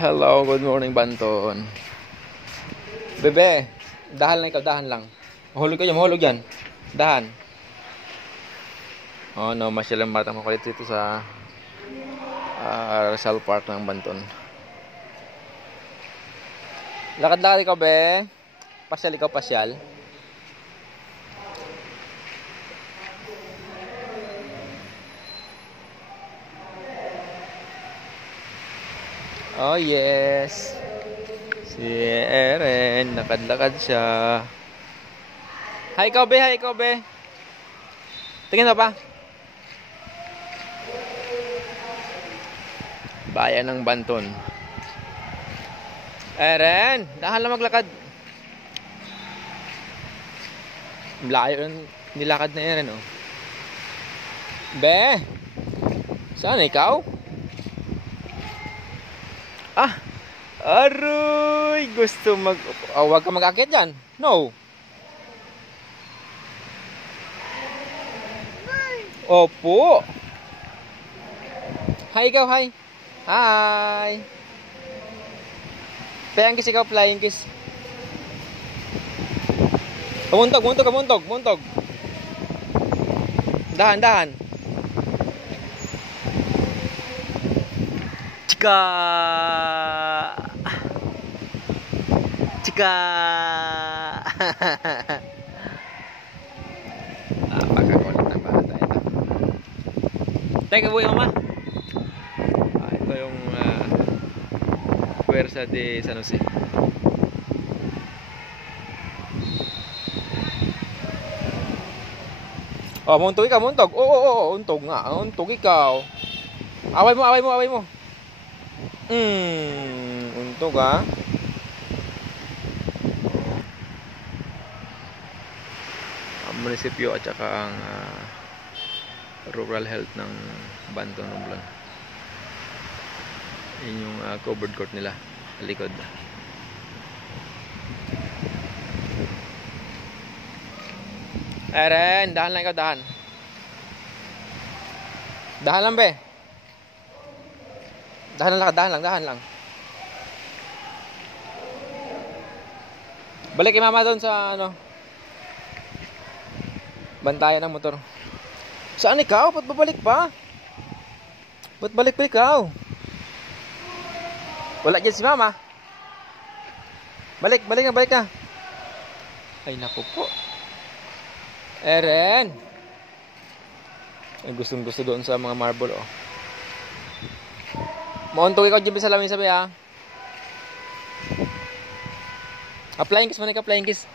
Hello, good morning Banton. Bebe, dahan lang ikaw, dahan lang. Mahulog kayo, mahulog yan. Dahan. Oh no, masyalang batang makulit dito sa Rizal Park ng Banton. Lakad-lakad ikaw, be. Pasyal ikaw, pasyal. Oh yes. Si Eren, lakad-lakad siya. Hi ikaw, be, hi ikaw, be. Tingin mo pa. Bayan ng Banton. Eren, dahan lang maglakad. Layo yung nilakad na Eren, oh. Be, saan ikaw? Ah, aroy, gusto wag ka mag-akit dyan. No. Opo. Hi ikaw, hi. Hi. Flying kiss ikaw, flying kiss. Muntog. Dahan. Chika. Pagkakulit ng bata ito. Teka, buhay mo ma. Ito yung Puerta de San Jose. Oh, muntog ikaw, muntog. Oo, untog nga. Untog ikaw. Away mo. Untog ha. Ang munisipyo at saka ang rural health ng Banton Romblon. Yun yung covered court nila sa likod. Eren, dahan lang ikaw, dahan. Dahan lang, be. Dahan lang. Balik kay mama doon sa bantayan ng motor. Saan ikaw? Ba't babalik pa? Ba't balik ikaw? Wala dyan si mama. Balik na. Ay naku po. Eren. Ay, gustong doon sa mga marble, oh. Mauntog ikaw dyan sa lamin, sabi, ha. Flying kiss mo na ikaw, flying kiss.